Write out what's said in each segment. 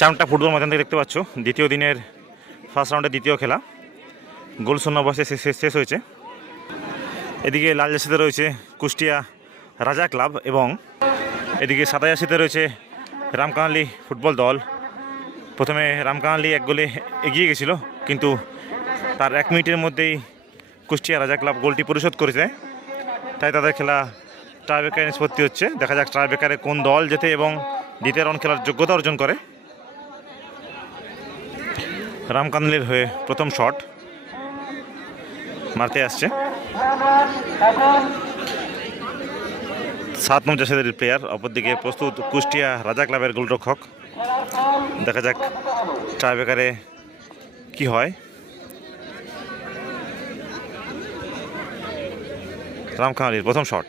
চামটা football ময়দান থেকে দেখতে পাচ্ছ। দ্বিতীয় দিনের ফার্স্ট রাউন্ডের দ্বিতীয় খেলা। গোল শূন্য শেষ- শেষ- শেষ হয়েছে। এদিকে লাল জার্সিতে রয়েছে কুষ্টিয়া রাজা ক্লাব এবং এদিকে সাদা জার্সিতে রয়েছে রামকাহালি ফুটবল দল। প্রথমে রামকাহালি এক গোলে এগিয়ে গেছিল, কিন্তু তার এক মিনিটের মধ্যেই কুষ্টিয়া রাজা ক্লাব গোলটি পরিশোধ করেছে। তাই তাদের খেলা ট্রাইবেকার নিষ্পত্তি হচ্ছে। দেখা যাক ট্রাইবেকারে কোন দল যেতে এবং দ্বিতীয় রাউন্ড খেলার যোগ্যতা অর্জন করে। রামকান্দির হয়ে প্রথম শট মারতে আসছে। সাত জাসেদের প্লেয়ার অপরদিকে প্রস্তুত কুষ্টিয়া রাজা ক্লাবের গোলরক্ষক। দেখা যাক ট্রাইবেকারে কি হয়। রামকাহালির প্রথম শট।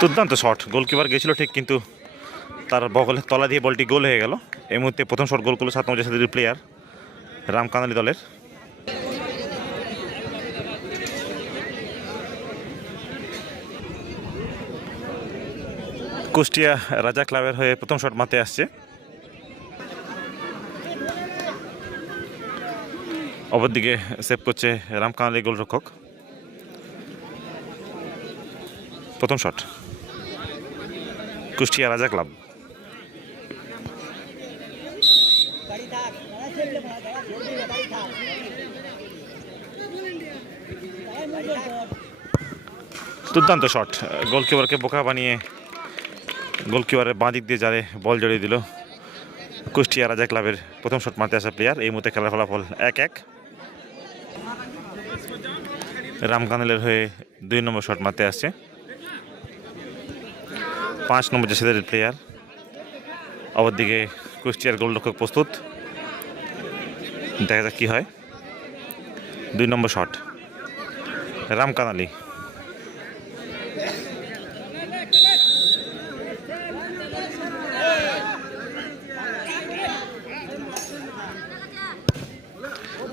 দুর্দান্ত শট গোলকিপার গেছিল ঠিক কিন্তু তার বগলের তলা দিয়ে বলটি গোল হয়ে গেল। এই মুহূর্তে প্রথম শট গোল করল সাত নম্বর জাসেদের প্লেয়ার রামকানালি দলের। কুষ্টিয়া রাজা ক্লাবের হয়ে প্রথম শট মারতে আসছে। অপরদিকে সেভ করছে রামকানালি গোলরক্ষক। প্রথম শট। কুষ্টিয়া রাজা ক্লাব। দুর্দান্ত শট। গোলকিপারকে বোকা বানিয়ে গোলকিপারের বাঁ দিক দিয়ে জালে বল জড়িয়ে দিল কুষ্টিয়া রাজা ক্লাবের প্রথম শট মারতে আসা প্লেয়ার এই মুহূর্তে খেলার ফলাফল এক এক। রামকানেলের হয়ে দুই নম্বর শট মারতে আসছে। পাঁচ নম্বর জাসিদের প্লেয়ার অপরদিকে কুষ্টিয়ার গোলরক্ষক প্রস্তুত। দেখা যাক কী হয়। দুই নম্বর শট রামকানালি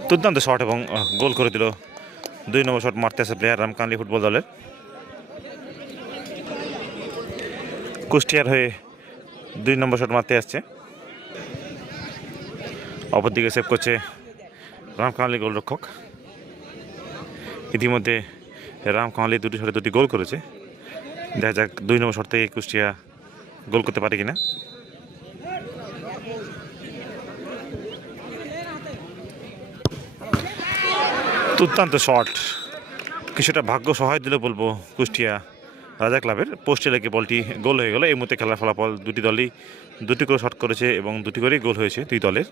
দুর্দান্ত শট এবং গোল করে দিল। দুই নম্বর শট মারতে আসে প্লেয়ার রামকানলি ফুটবল দলের। কুষ্টিয়ার হয়ে দুই নম্বর শট মারতে আসছে। অপরদিকে সেভ করছে রামকানলি গোলরক্ষক। ইতিমধ্যে রামকানলি দুটি শটে দুটি গোল করেছে। দেখা যাক দুই নম্বর শট থেকে কুষ্টিয়া গোল করতে পারে কিনা। দুর্দান্ত শট। কিছুটা ভাগ্য সহায় দিলে বলব কুষ্টিয়া রাজা ক্লাবের পোস্টে লেগে বলটি গোল হয়ে গেল। এই মুহূর্তে খেলার ফলাফল দুটি দলই দুটি করে শট করেছে এবং দুটি করেই গোল হয়েছে দুই দলের।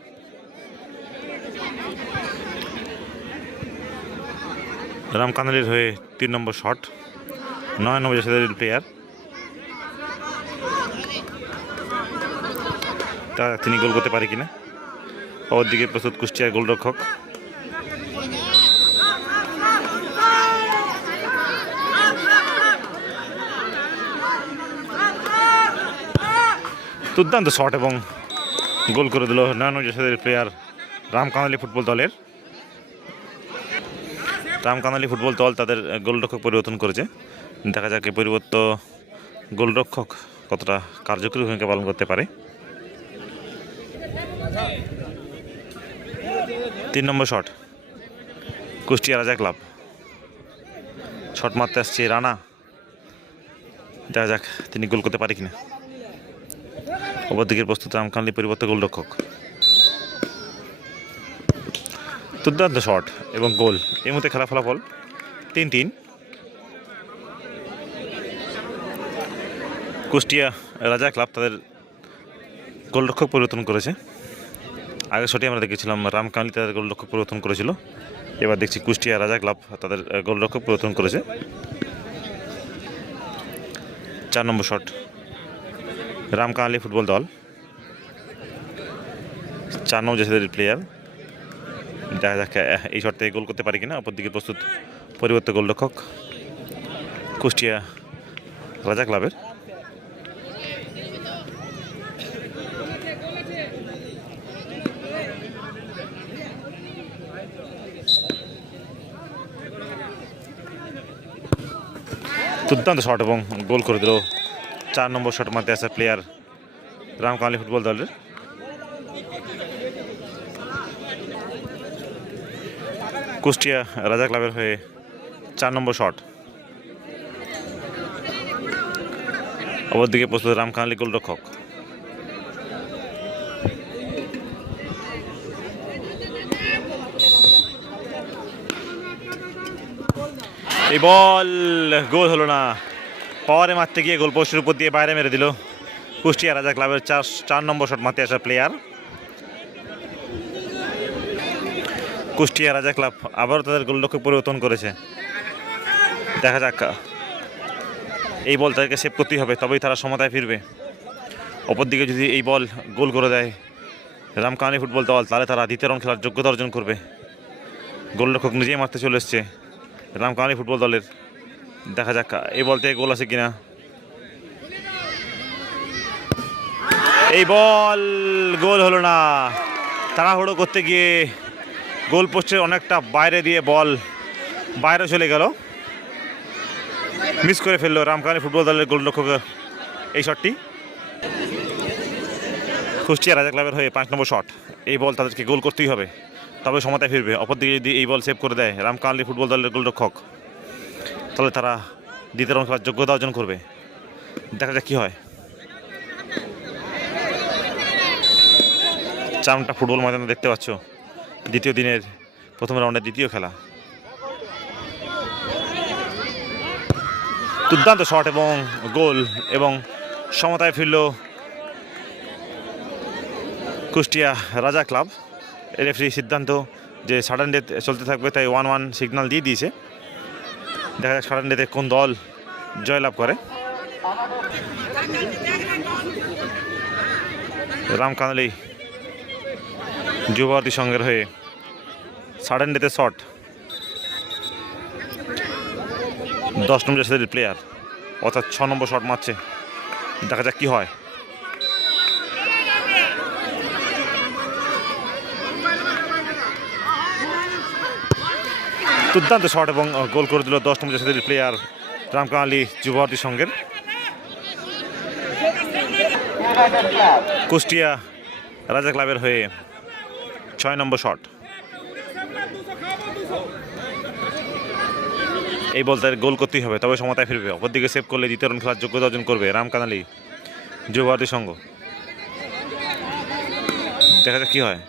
রাম রামকানালির হয়ে তিন নম্বর শট, নয় নম্বর জাসেদের প্লেয়ার তা তিনি গোল করতে পারে কিনা? দিকে প্রস্তুত কুষ্টিয়ার গোলরক্ষক দুর্দান্ত শট এবং গোল করে দিল নয়ন জাসেদের প্লেয়ার রামকানালি ফুটবল দলের। রামকানালি ফুটবল দল তাদের গোলরক্ষক পরিবর্তন করেছে। দেখা যাক এই পরিবর্ত গোলরক্ষক কতটা কার্যকরী ভূমিকা পালন করতে পারে। তিন নম্বর শট, কুষ্টিয়া রাজা ক্লাব। শট মারতে আসছে রানা। দেখা যাক তিনি গোল করতে পারে কিনা। অপরদিকের প্রস্তুত রামকানলি পরিবর্তে গোলরক্ষক। দুর্দান্ত শট এবং গোল। এই মুহূর্তে খেলা ফলাফল তিন তিন কুষ্টিয়া রাজা ক্লাব তাদের গোলরক্ষক পরিবর্তন করেছে। আগের শটে আমরা দেখেছিলাম রামকানলি তাদের গোলরক্ষক পরিবর্তন করেছিল। এবার দেখছি কুষ্টিয়া রাজা ক্লাব তাদের গোলরক্ষক পরিবর্তন করেছে। চার নম্বর শট। রামকাহালি ফুটবল দল। চার চানো জেসেদের প্লেয়ার দেখা যাক এই শর্তে গোল করতে পারি কিনা। অপরদিকে প্রস্তুত পরিবর্তে গোলরক্ষক কুষ্টিয়া রাজা ক্লাবের দুর্দান্ত শট এবং গোল করে দিল চার নম্বর শট মারতে আসা প্লেয়ার রামকালী ফুটবল দলের। কুষ্টিয়া রাজা ক্লাবের হয়ে চার নম্বর শট অপরদিকে প্রস্তুত রামকালী গোলরক্ষক। এই বল, গোল হলো না। পাওয়ারে মারতে গিয়ে গোল পোস্টের উপর দিয়ে বাইরে মেরে দিল কুষ্টিয়া রাজা ক্লাবের চার চার নম্বর শট মারতে আসা প্লেয়ার কুষ্টিয়া রাজা ক্লাব আবারও তাদের গোলরক্ষক পরিবর্তন করেছে। দেখা যাক, এই বল তাদেরকে সেভ করতেই হবে, তবেই তারা সমতায় ফিরবে। অপরদিকে যদি এই বল গোল করে দেয় রামকাহানি ফুটবল দল, তাহলে তারা দ্বিতীয় রাউন্ড খেলার যোগ্যতা অর্জন করবে। গোলরক্ষক নিজেই মারতে চলে এসছে রামকাহানি ফুটবল দলের। দেখা যাক, এই বল থেকে গোল আছে কিনা। এই বল, গোল হলো না। তাড়াহুড়ো করতে গিয়ে গোল পোস্টের অনেকটা বাইরে দিয়ে বল বাইরে চলে গেল। মিস করে ফেলল রামকাহানি ফুটবল দলের গোলরক্ষক এই শটটি। কুষ্টিয়া রাজা ক্লাবের হয়ে পাঁচ নম্বর শট। এই বল তাদেরকে গোল করতেই হবে, তবে সমতায় ফিরবে। অপরদিকে যদি এই বল সেভ করে দেয় রামকানলি ফুটবল দলের গোলরক্ষক। তাহলে তারা দ্বিতীয় রাউন্ড খেলার যোগ্যতা অর্জন করবে। দেখা যাক কী হয়। চামটা ফুটবল ময়দানে দেখতে পাচ্ছ। দ্বিতীয় দিনের প্রথম রাউন্ডের দ্বিতীয় খেলা। দুর্দান্ত শট এবং গোল এবং সমতায় ফিরল কুষ্টিয়া রাজা ক্লাব। রেফারি সিদ্ধান্ত যে সাডেন ডেথ চলতে থাকবে তাই ওয়ান ওয়ান সিগন্যাল দিয়ে দিয়েছে। দেখা যাক সাডেন ডেথে কোন দল জয়লাভ করে। রামকানালি যুবতী সঙ্গের হয়ে সাডেন ডেতে শট। দশ নম্বর সাথে প্লেয়ার অর্থাৎ ছ নম্বর শট মারছে। দেখা যাক কি হয়। দুর্দান্ত শট এবং গোল করে দিল দশ নম্বর সাথে প্লেয়ার রামকানালি যুবতী সঙ্গের কুষ্টিয়া রাজা ক্লাবের হয়ে ছয় নম্বর শট। এই বল তাদের গোল করতেই হবে, তবে সমতায় ফিরবে। অপরদিকে সেভ করলে দ্বিতীয় রান খেলার যোগ্যতা অর্জন করবে রামকানালি যুব ভারতী সংঘ। দেখা যাক কী হয়।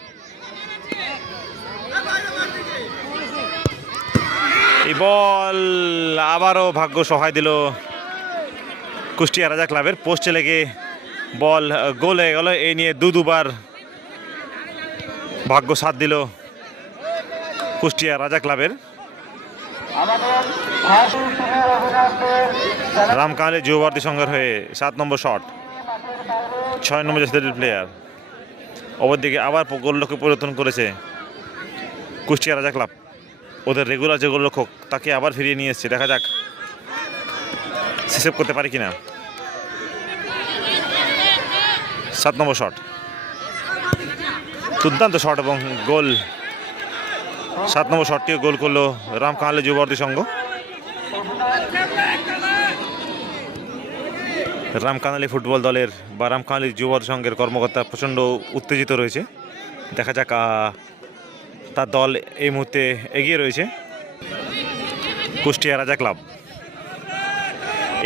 এই বল আবারও ভাগ্য সহায় দিল কুষ্টিয়া রাজা ক্লাবের পোস্টে লেগে বল গোল হয়ে গেল। এই নিয়ে দু দুবার ভাগ্য সাথ দিল কুষ্টিয়া রাজা ক্লাবের। রামকালে যুবভারতী সংঘের হয়ে সাত নম্বর শট, ছয় নম্বর জাতীয় প্লেয়ার অপরদিকে আবার গোলরক্ষক পরিবর্তন করেছে কুষ্টিয়া রাজা ক্লাব। ওদের রেগুলার যে গোলরক্ষক তাকে আবার ফিরিয়ে নিয়ে এসছে। দেখা যাক সেভ করতে পারি কিনা। সাত নম্বর শট দুর্দান্ত শট এবং গোল। সাত নম্বর শটটিও গোল করল রাম কাহালে যুবর্তী সংঘ। রামকানালি ফুটবল দলের বা রামকানালি যুবর সংঘের কর্মকর্তা প্রচণ্ড উত্তেজিত রয়েছে। দেখা যাক তার দল এই মুহূর্তে এগিয়ে রয়েছে কুষ্টিয়া রাজা ক্লাব।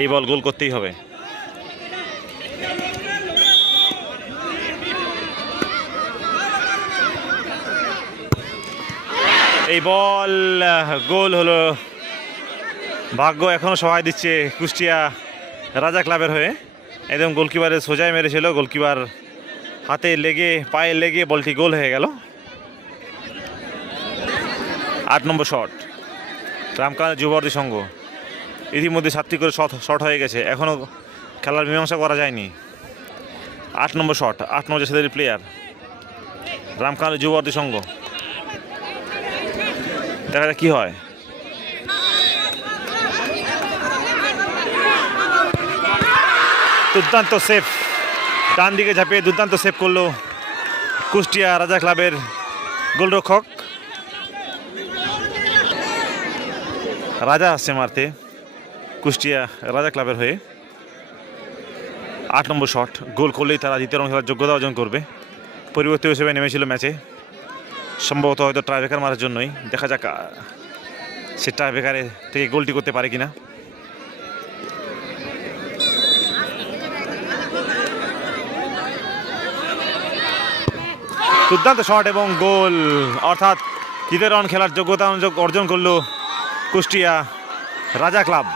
এই বল গোল করতেই হবে। এই বল, গোল হলো। ভাগ্য এখনও সহায় দিচ্ছে কুষ্টিয়া রাজা ক্লাবের হয়ে। একদম গোলকিপারের সোজায় মেরেছিল, গোলকিপার হাতে লেগে, পায়ে লেগে বলটি গোল হয়ে গেল। আট নম্বর শট। রামকান্ত যুবর্তী সংঘ। ইতিমধ্যে সাতটি করে শট শট হয়ে গেছে। এখনও খেলার মীমাংসা করা যায়নি। আট নম্বর শট, আট নম্বর জাতীয় প্লেয়ার রামকান্ত যুবর্তী সংঘ। দেখা যাক কী হয়। দুর্দান্ত সেফ ডান দিকে ঝাঁপিয়ে দুর্দান্ত সেভ করল কুষ্টিয়া রাজা ক্লাবের গোলরক্ষক। রাজা আসছে মারতে কুষ্টিয়া রাজা ক্লাবের হয়ে আট নম্বর শট গোল করলেই তারা দ্বিতীয় রাউন্ড খেলার যোগ্যতা অর্জন করবে। পরিবর্তিত হিসেবে নেমেছিল ম্যাচে। সম্ভবত হয়তো ট্রাইবেকার মারার জন্যই। দেখা যাক সে ট্রাইবেকারে থেকে গোলটি করতে পারে কিনা। দুর্দান্ত শট এবং গোল। অর্থাৎ দ্বিতীয় রাউন্ড খেলার যোগ্যতা অর্জন করল কুষ্টিয়া রাজা ক্লাব